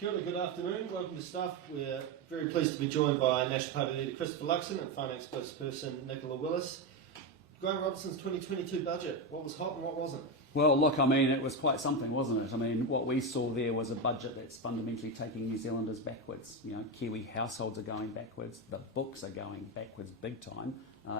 Kia ora, good afternoon. Welcome to Stuff. We're very pleased to be joined by National Party Leader Christopher Luxon and Finance spokesperson Nicola Willis. Grant Robertson's 2022 budget, what was hot and what wasn't? Well, look, I mean, it was quite something, wasn't it? I mean, what we saw there was a budget that's fundamentally taking New Zealanders backwards. You know, Kiwi households are going backwards, the books are going backwards big time,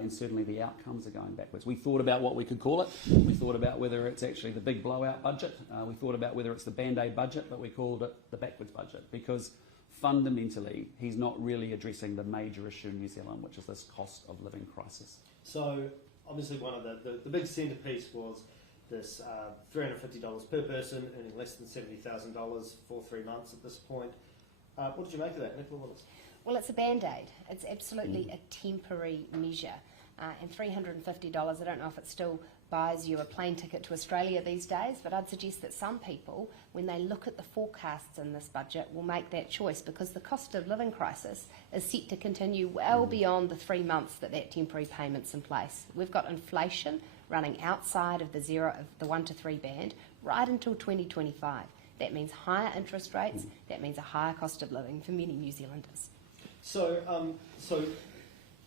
and certainly the outcomes are going backwards. We thought about what we could call it. We thought about whether it's actually the big blowout budget. We thought about whether it's the Band-Aid budget, but we called it the backwards budget because fundamentally he's not really addressing the major issue in New Zealand, which is this cost of living crisis. So, obviously one of the big centrepiece was this $350 per person, earning less than $70,000 for 3 months at this point. What did you make of that, Nicola Willis? Well, it's a Band-Aid. It's absolutely a temporary measure. And $350, I don't know if it still buys you a plane ticket to Australia these days, but I'd suggest that some people, when they look at the forecasts in this budget, will make that choice because the cost of living crisis is set to continue well beyond the 3 months that temporary payment's in place. We've got inflation running outside of the 1 to 3 band right until 2025. That means higher interest rates, that means a higher cost of living for many New Zealanders. So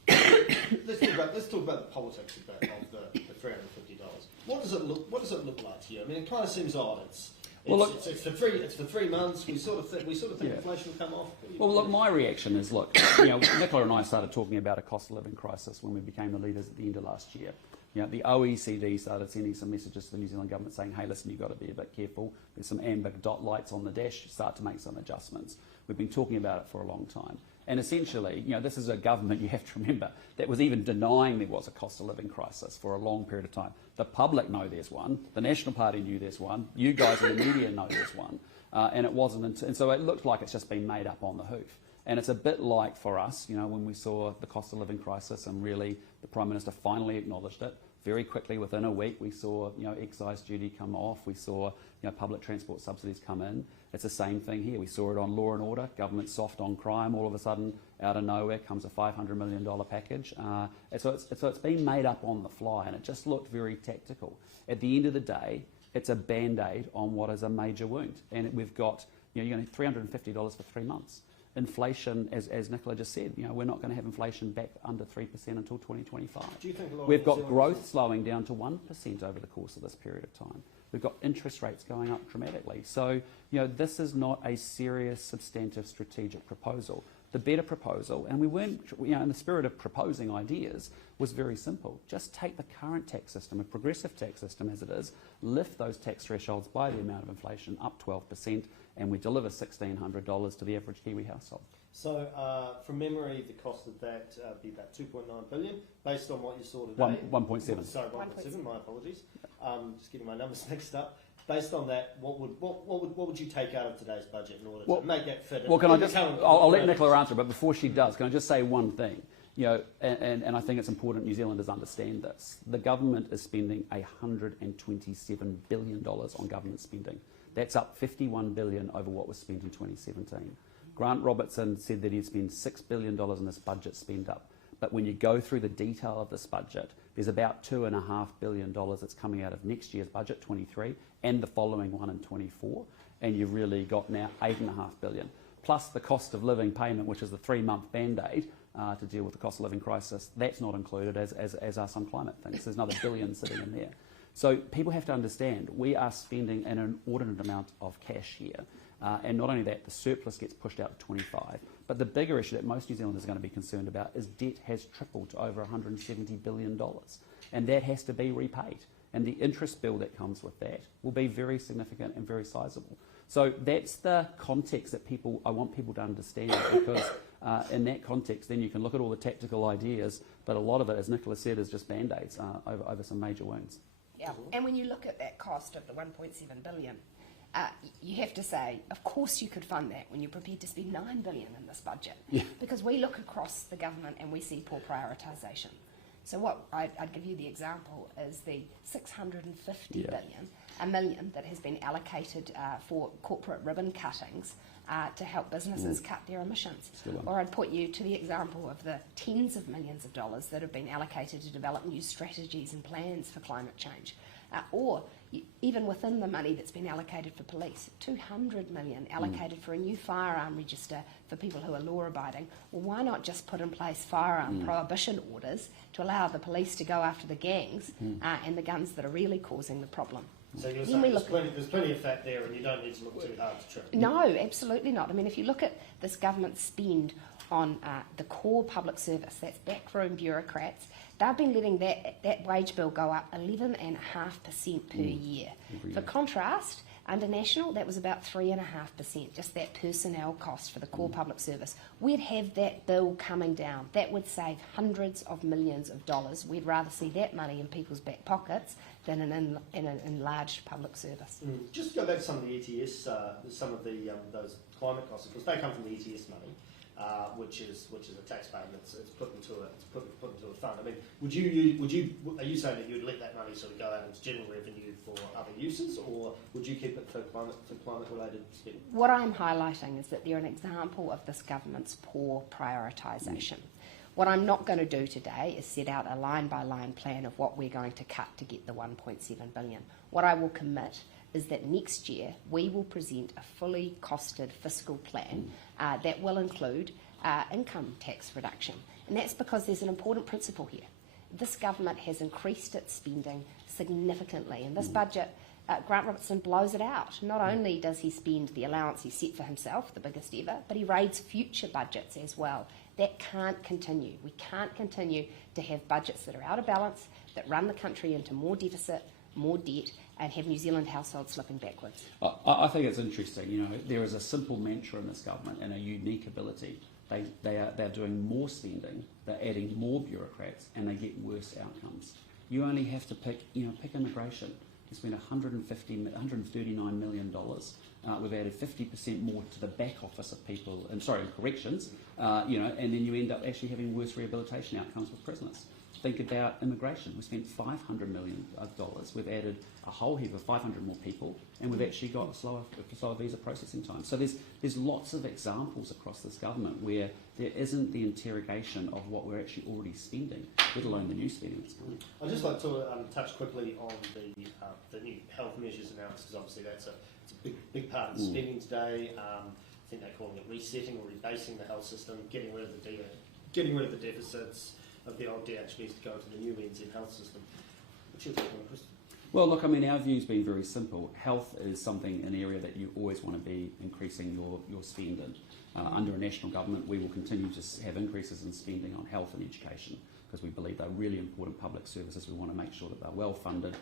let's talk about the politics of the $350. What does it look like to you? I mean, it kind of seems odd. It's for 3 months. We sort of think inflation will come off. Well, look, my reaction is, look, you know, Nicola and I started talking about a cost of living crisis when we became the leaders at the end of last year. You know, the OECD started sending some messages to the New Zealand government saying, hey, listen, you've got to be a bit careful. There's some amber dot lights on the dash. Start to make some adjustments. We've been talking about it for a long time. And essentially, you know, this is a government, you have to remember, that was even denying there was a cost of living crisis for a long period of time. The public know there's one. The National Party knew there's one. You guys in the media know there's one. And it wasn't, and so it looked like it's just been made up on the hoof. And it's a bit like for us, you know, when we saw the cost of living crisis and really the Prime Minister finally acknowledged it. Very quickly, within a week, we saw, you know, excise duty come off. We saw, you know, public transport subsidies come in. It's the same thing here. We saw it on Law and Order. Government soft on crime. All of a sudden, out of nowhere, comes a $500 million package. So it's been made up on the fly, and it just looked very tactical. At the end of the day, it's a Band-Aid on what is a major wound, and we've got, you know, you're going to $350 for 3 months. Inflation, as Nicola just said, you know, we're not going to have inflation back under 3% until 2025. Do you think We've got growth slowing down to 1% over the course of this period of time. We've got interest rates going up dramatically. So, you know, this is not a serious, substantive, strategic proposal. The better proposal, and we weren't, you know, in the spirit of proposing ideas, was very simple. Just take the current tax system, a progressive tax system as it is, lift those tax thresholds by the amount of inflation up 12%, and we deliver $1,600 to the average Kiwi household. So, from memory, the cost of that would be about $2.9 billion, based on what you saw today. 1.7. Sorry, 1.7. My apologies. Just getting my numbers mixed up. Based on that, what would you take out of today's budget in order to make that fit? Well, can I just? I'll let Nicola answer, but before she does, can I just say one thing? You know, and I think it's important New Zealanders understand this. The government is spending $127 billion on government spending. That's up $51 billion over what was spent in 2017. Grant Robertson said that he'd spend $6 billion in this budget spend up. But when you go through the detail of this budget, there's about $2.5 billion that's coming out of next year's budget, 23, and the following one in 24. And you've really got now $8.5 billion. Plus the cost of living payment, which is the 3-month Band-Aid to deal with the cost of living crisis. That's not included, as are some climate things. There's another $1 billion sitting in there. So people have to understand we are spending an inordinate amount of cash here. And not only that, the surplus gets pushed out to 25. But the bigger issue that most New Zealanders are going to be concerned about is debt has tripled to over $170 billion. And that has to be repaid. And the interest bill that comes with that will be very significant and very sizable. So that's the context that I want people to understand, because in that context, then you can look at all the tactical ideas, but a lot of it, as Nicola said, is just Band-Aids over some major wounds. Yeah, and when you look at that cost of the $1.7 billion, you have to say, of course you could fund that when you're prepared to spend $9 billion in this budget. Yeah. Because we look across the government and we see poor prioritisation. So what I'd give you the example is the $650 million that has been allocated for corporate ribbon cuttings to help businesses cut their emissions. Or I'd put you to the example of the tens of millions of dollars that have been allocated to develop new strategies and plans for climate change. Or even within the money that's been allocated for police, 200 million allocated for a new firearm register for people who are law-abiding. Well, why not just put in place firearm prohibition orders to allow the police to go after the gangs and the guns that are really causing the problem? So you're saying there's plenty of fat there and you don't need to look too hard to trim? No, absolutely not. I mean, if you look at this government spend on the core public service, that's backroom bureaucrats, they've been letting that wage bill go up 11.5% per year. For contrast, under National, that was about 3.5%, just that personnel cost for the core public service. We'd have that bill coming down. That would save hundreds of millions of dollars. We'd rather see that money in people's back pockets than in an enlarged public service. Just to go back to some of the ETS, some of the those climate costs, because they come from the ETS money. Which is a tax payment. It's put into a fund. I mean, are you saying that you'd let that money sort of go out into general revenue for other uses, or would you keep it for climate related spending? What I'm highlighting is that they're an example of this government's poor prioritisation. What I'm not going to do today is set out a line-by-line plan of what we're going to cut to get the 1.7 billion. What I will commit is that next year we will present a fully costed fiscal plan that will include income tax reduction. And that's because there's an important principle here. This government has increased its spending significantly, and this budget, Grant Robertson blows it out. Not only does he spend the allowance he set for himself, the biggest ever, but he raids future budgets as well. That can't continue. We can't continue to have budgets that are out of balance, that run the country into more deficit, more debt, and have New Zealand households slipping backwards. I think it's interesting. You know, there is a simple mantra in this government and a unique ability. They're doing more spending, they're adding more bureaucrats, and they get worse outcomes. You only have to pick immigration. We spent $139 million. We've added 50% more to the back office of people, corrections, and then you end up actually having worse rehabilitation outcomes with prisoners. Think about immigration. We spent $500 million. We've added a whole heap of 500 more people, and we've actually got slower visa processing time. So there's lots of examples across this government where there isn't the interrogation of what we're actually already spending, let alone the new spending that's coming. I'd just like to touch quickly on the new health measures announced, because obviously it's a big part of the spending today. I think they're calling it resetting or rebasing the health system, getting rid of the deficits of the old DHBs to go into the new RNZ health system. What's your take on it, Chris? Well, look, I mean, our view's been very simple. Health is an area that you always want to be increasing your spend in. Under a national government, we will continue to have increases in spending on health and education because we believe they're really important public services. We want to make sure that they're well funded.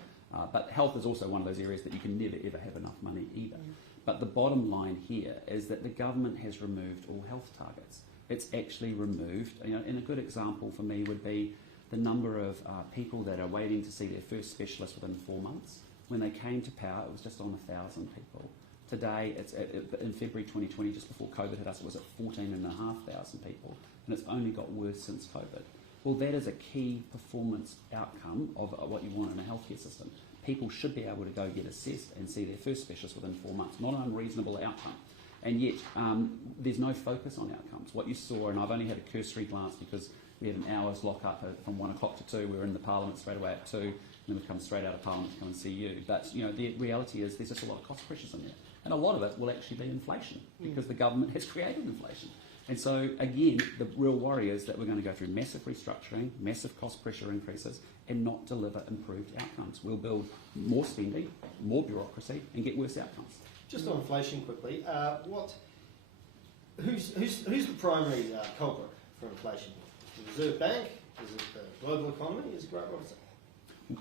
But health is also one of those areas that you can never ever have enough money either. But the bottom line here is that the government has removed all health targets. It's actually removed, and a good example for me would be the number of people that are waiting to see their first specialist within 4 months. When they came to power, it was just on 1,000 people. Today, it's in February 2020, just before COVID hit us, it was at 14,500 people, and it's only got worse since COVID. Well, that is a key performance outcome of what you want in a healthcare system. People should be able to go get assessed and see their first specialist within 4 months. Not an unreasonable outcome. And yet, there's no focus on outcomes. What you saw, and I've only had a cursory glance because we had an hour's lock-up from 1 o'clock to 2. We were in the Parliament straight away at 2, and then we've come straight out of Parliament to come and see you. But, the reality is there's just a lot of cost pressures in there. And a lot of it will actually be inflation because the government has created inflation. And so, again, the real worry is that we're going to go through massive restructuring, massive cost pressure increases, and not deliver improved outcomes. We'll build more spending, more bureaucracy, and get worse outcomes. Just on inflation quickly, who's the primary culprit for inflation? The Reserve Bank? Is it the global economy? Is it Grant Robertson?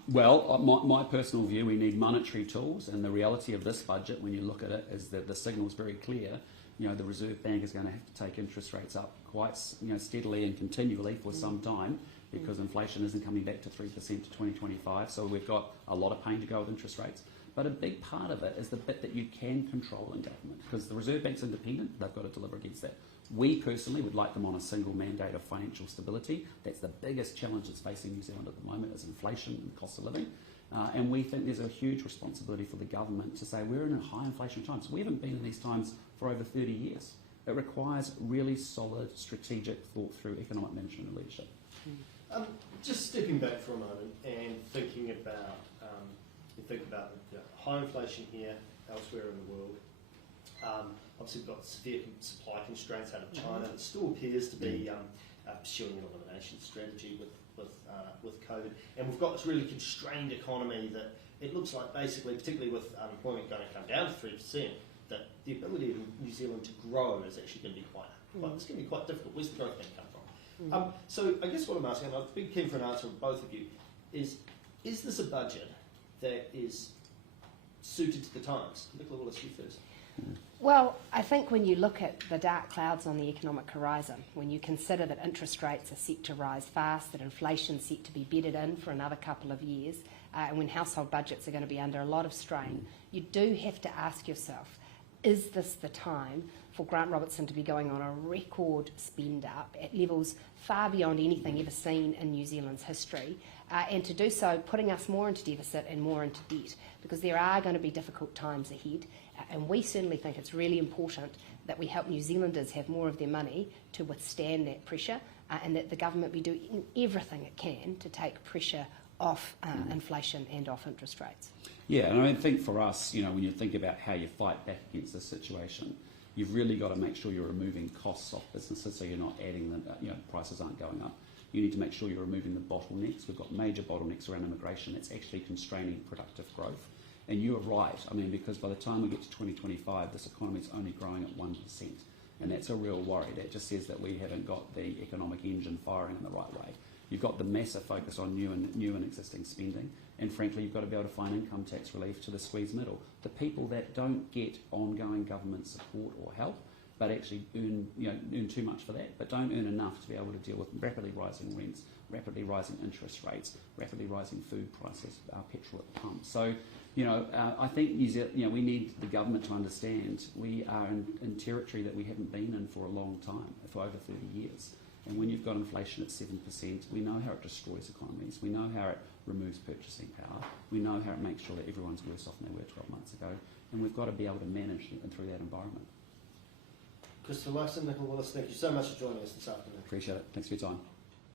Well, my personal view, we need monetary tools, and the reality of this budget, when you look at it, is that the signal is very clear. The Reserve Bank is going to have to take interest rates up quite steadily and continually for some time because inflation isn't coming back to 3% to 2025. So we've got a lot of pain to go with interest rates. But a big part of it is the bit that you can control in government, because the Reserve Bank's independent, they've got to deliver against that. We personally would like them on a single mandate of financial stability. That's the biggest challenge that's facing New Zealand at the moment is inflation and cost of living. And we think there's a huge responsibility for the government to say we're in a high inflation times. We haven't been in these times for over 30 years. It requires really solid, strategic, thought-through economic management and leadership. Just stepping back for a moment and thinking about You think about high inflation here, elsewhere in the world. Obviously, we've got severe supply constraints out of China. It still appears to be pursuing an elimination strategy with COVID, and we've got this really constrained economy that it looks like basically, particularly with unemployment going to come down to 3%, that the ability of New Zealand to grow is actually going to be quite it's going to be quite difficult. Where's the growth going to come from? So I guess what I'm asking, and I'd be keen for an answer from both of you, is this a budget that is suited to the times? Nicola, Willis, you first. Well, I think when you look at the dark clouds on the economic horizon, when you consider that interest rates are set to rise fast, that inflation's set to be bedded in for another couple of years, and when household budgets are going to be under a lot of strain, you do have to ask yourself, is this the time for Grant Robertson to be going on a record spend up at levels far beyond anything ever seen in New Zealand's history, and to do so putting us more into deficit and more into debt, because there are going to be difficult times ahead, and we certainly think it's really important that we help New Zealanders have more of their money to withstand that pressure, and that the government be doing everything it can to take pressure off inflation and off interest rates. Yeah, and I think for us, when you think about how you fight back against this situation, you've really got to make sure you're removing costs off businesses, so you're not adding them, prices aren't going up. You need to make sure you're removing the bottlenecks. We've got major bottlenecks around immigration. It's actually constraining productive growth. And you are right, because by the time we get to 2025, this economy is only growing at 1%. And that's a real worry. That just says that we haven't got the economic engine firing in the right way. You've got the massive focus on new and existing spending, and frankly, you've got to be able to find income tax relief to the squeezed middle. The people that don't get ongoing government support or help, but actually earn too much for that, but don't earn enough to be able to deal with rapidly rising rents, rapidly rising interest rates, rapidly rising food prices, petrol at the pump. So, I think New Zealand, we need the government to understand we are in territory that we haven't been in for a long time, for over 30 years. And when you've got inflation at 7%, we know how it destroys economies. We know how it removes purchasing power. We know how it makes sure that everyone's worse off than they were 12 months ago. And we've got to be able to manage through that environment. Christopher Luxon, Nicola Willis, thank you so much for joining us this afternoon. Appreciate it. Thanks for your time.